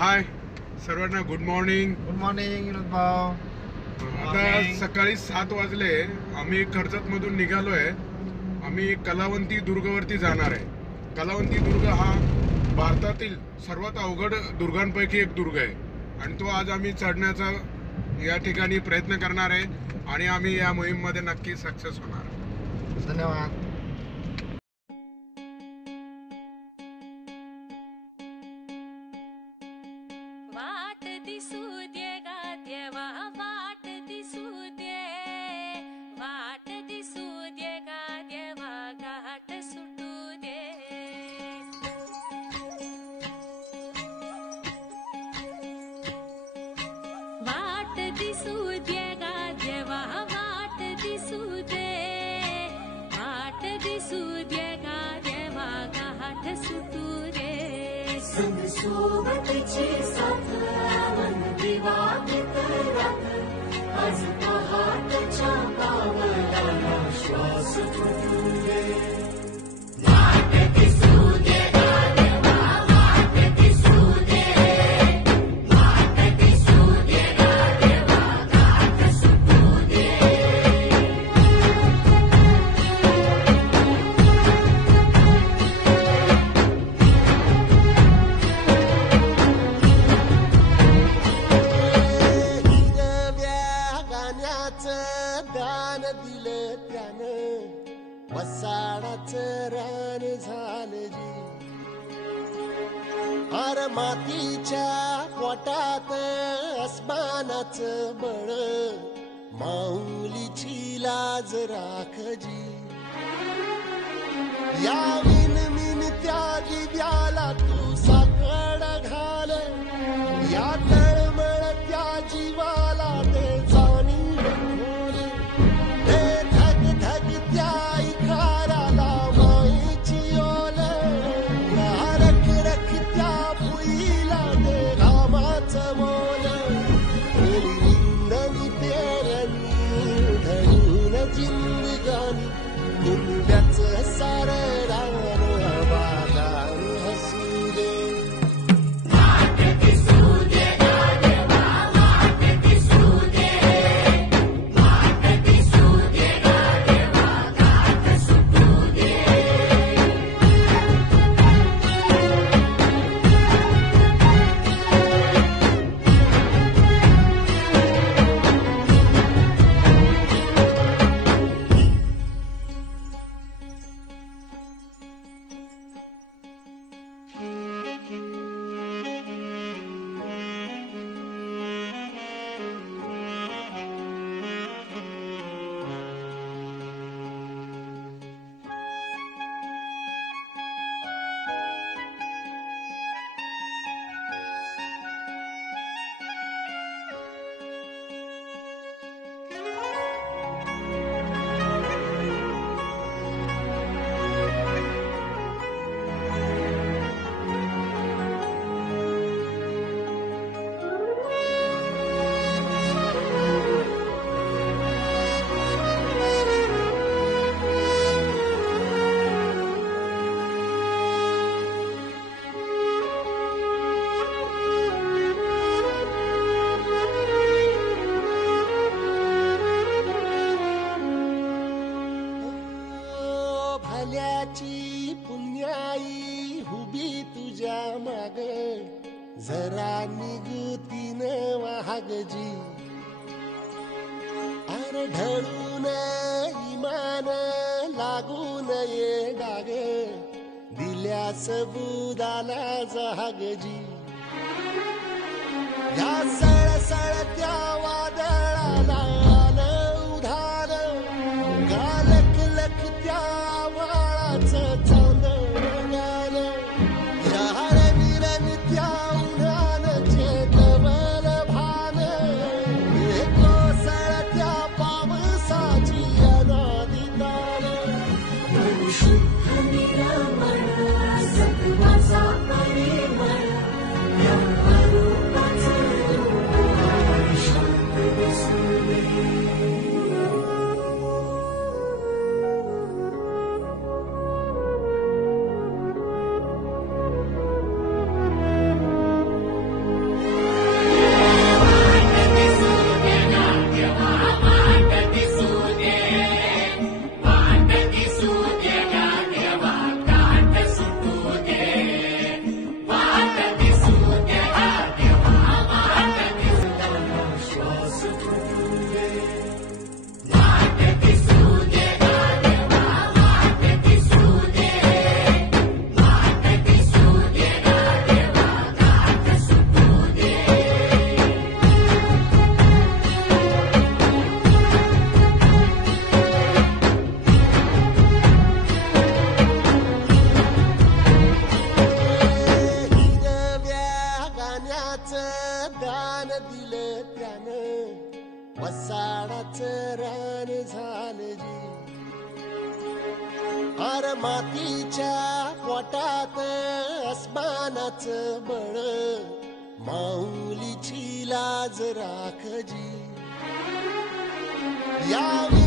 हाय सर्वांना good morning good morning Vinod भाऊ. आता सकाळी सात वाजले. आम्ही कर्जत मधून निघालोय. आम्ही कलावंती दुर्गवरती जाणार आहे. कलावंती दुर्ग हा भारतातील सर्वात अवघड दुर्गांपैकी एक दुर्ग आहे. आणि तो आज आम्ही चढण्याचा या ठिकाणी प्रयत्न करणार आहे आणि आम्ही या मोहीममध्ये नक्की सक्सेस होणार. धन्यवाद. दिसे गादेवा माट दिसेट् दिसूदवाे भट दिसू दे गादेवाः माट दिसू दे माट दिसूदवा गाटु रे Hazreti त्यानं रान झालं जी. आर मातीच्या पोटात अस्मानाचं बळ माऊलीची लाज राखजी या Bình. ओ, पुण्याई हुबी तुझ्या माग. जरा निगुतीन वाहगजी अरे ढळून इमान लागून ये डाग. दिल्या सबुदाला जहागजी. या सळसळत्या वादळाला रान झालं जी. आर मातीच्या पोटात अस्मानाच बळ माऊलीची लाज राखजी या